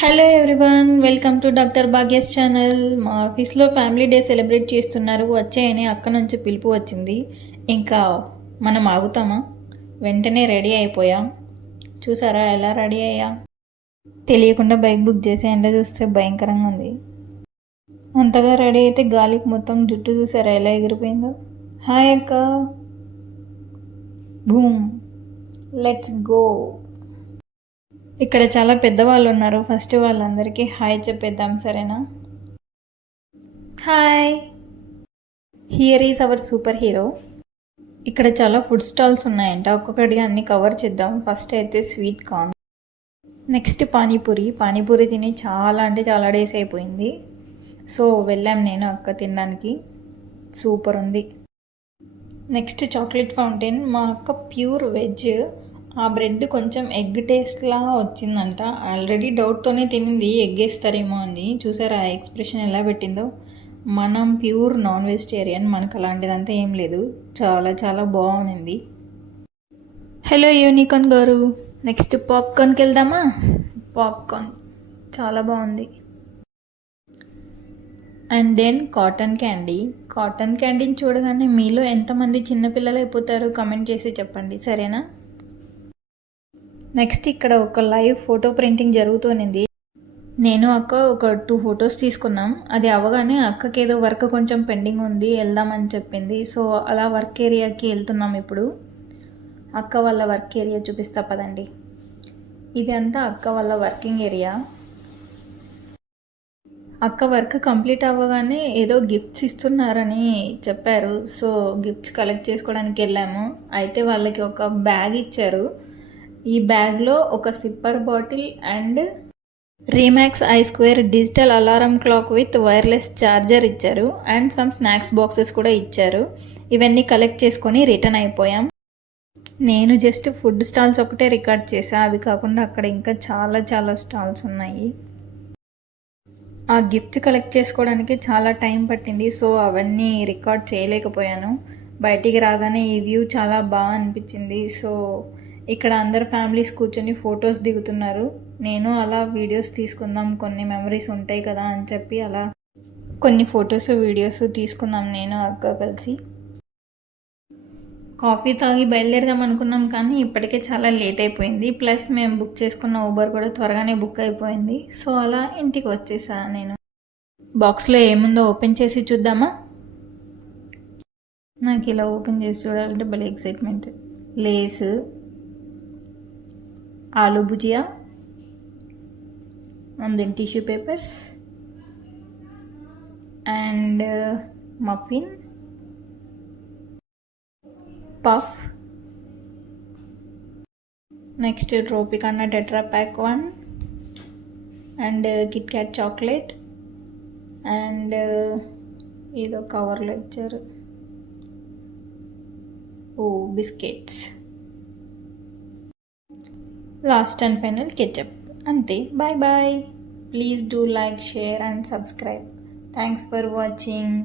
Hello everyone, welcome to doctor Bhagya's channel. మా ఆఫీస్లో family day celebrate చేస్తున్నారు. వచ్చాయని అక్క నుంచి పిలుపు వచ్చింది. ఇంకా మనం ఆగుతామా? వెంటనే రెడీ అయిపోయాం. చూసారా ఎలా రెడీ అయ్యా? తెలియకుండా బైక్ బుక్ చేసి ఎండ చూస్తే భయంకరంగా ఉంది. అంతగా రెడీ అయితే గాలికి మొత్తం జుట్టు చూసారా ఎలా ఎగిరిపోయిందో. హాయ్ అక్క. Boom, let's go. ఇక్కడ చాలా పెద్దవాళ్ళు ఉన్నారు. ఫస్ట్ వాళ్ళందరికీ హాయ్ చెప్పేద్దాం, సరేనా? Hi. Here is our super hero. ఇక్కడ చాలా ఫుడ్ స్టాల్స్ ఉన్నాయంట, ఒక్కొక్కటిగా అన్ని కవర్ చేద్దాం. ఫస్ట్ అయితే sweet corn, next panipuri. Panipuri తిని చాలా అంటే చాలా డేస్ అయిపోయింది. సో వెళ్ళాం నేను అక్క తినడానికి. సూపర్ ఉంది. Next chocolate fountain. మా అక్క ప్యూర్ వెజ్. ఆ బ్రెడ్ కొంచెం ఎగ్ టేస్ట్లా వచ్చిందంట. ఆల్రెడీ డౌట్తోనే తినింది ఎగ్ వేస్తారేమో అని. చూసారా ఆ ఎక్స్ప్రెషన్ ఎలా పెట్టిందో. మనం ప్యూర్ నాన్ వెజిటేరియన్, మనకు అలాంటిదంతా ఏం లేదు. చాలా చాలా బాగుంది. హలో యూనికార్న్ గారు. నెక్స్ట్ పాప్కార్న్కి వెళ్దామా? పాప్కార్న్ చాలా బాగుంది. And then cotton candy. Cotton క్యాండీని చూడగానే మీలో ఎంతమంది చిన్నపిల్లలు అయిపోతారు కమెంట్ చేసి చెప్పండి, సరేనా? నెక్స్ట్ ఇక్కడ ఒక లైవ్ ఫోటో ప్రింటింగ్ జరుగుతూనింది. నేను అక్క ఒక 2 ఫొటోస్ తీసుకున్నాం. అది అవ్వగానే అక్కకి ఏదో వర్క్ కొంచెం పెండింగ్ ఉంది, వెళ్దామని చెప్పింది. సో అలా వర్క్ ఏరియాకి వెళ్తున్నాం ఇప్పుడు. అక్క వాళ్ళ వర్క్ ఏరియా చూపిస్తా పదండి. ఇది అంతా అక్క వాళ్ళ వర్కింగ్ ఏరియా. అక్క వర్క్ కంప్లీట్ అవ్వగానే ఏదో గిఫ్ట్స్ ఇస్తున్నారని చెప్పారు. సో గిఫ్ట్స్ కలెక్ట్ చేసుకోవడానికి వెళ్ళాము. అయితే వాళ్ళకి ఒక బ్యాగ్ ఇచ్చారు. ఈ బ్యాగ్లో ఒక sipper bottle and Remax i² digital alarm clock with wireless charger ఇచ్చారు. అండ్ సమ్ స్నాక్స్ బాక్సెస్ కూడా ఇచ్చారు. ఇవన్నీ కలెక్ట్ చేసుకొని రిటర్న్ అయిపోయాం. నేను జస్ట్ ఫుడ్ స్టాల్స్ ఒకటే రికార్డ్ చేసా, అవి కాకుండా అక్కడ ఇంకా చాలా చాలా స్టాల్స్ ఉన్నాయి. ఆ గిఫ్ట్ కలెక్ట్ చేసుకోవడానికి చాలా టైం పట్టింది. సో అవన్నీ రికార్డ్ చేయలేకపోయాను. బయటికి రాగానే ఈ వ్యూ చాలా బాగా అనిపించింది. సో ఇక్కడ అందరు ఫ్యామిలీస్ కూర్చొని ఫొటోస్ దిగుతున్నారు. నేను అలా వీడియోస్ తీసుకుందాం, కొన్ని మెమరీస్ ఉంటాయి కదా అని చెప్పి అలా కొన్ని ఫొటోస్ వీడియోస్ తీసుకుందాం నేను అక్క కలిసి. కాఫీ తాగి బయలుదేరదాం అనుకున్నాం, కానీ ఇప్పటికే చాలా లేట్ అయిపోయింది. ప్లస్ మేము బుక్ చేసుకున్న ఊబర్ కూడా త్వరగానే బుక్ అయిపోయింది. సో అలా ఇంటికి వచ్చేసా నేను. బాక్స్లో ఏముందో ఓపెన్ చేసి చూద్దామా? నాకు ఇలా ఓపెన్ చేసి చూడాలంటే భలే excitement. Lays, aloo bhujia, and then tissue papers and muffin, puff, next Tropicana Tetra Pak 1 and Kit Kat chocolate and ఏదో కవర్లో ఇచ్చారు. Biscuits, last and final ketchup. అంతే, bye bye. Please do like, share and subscribe. Thanks for watching.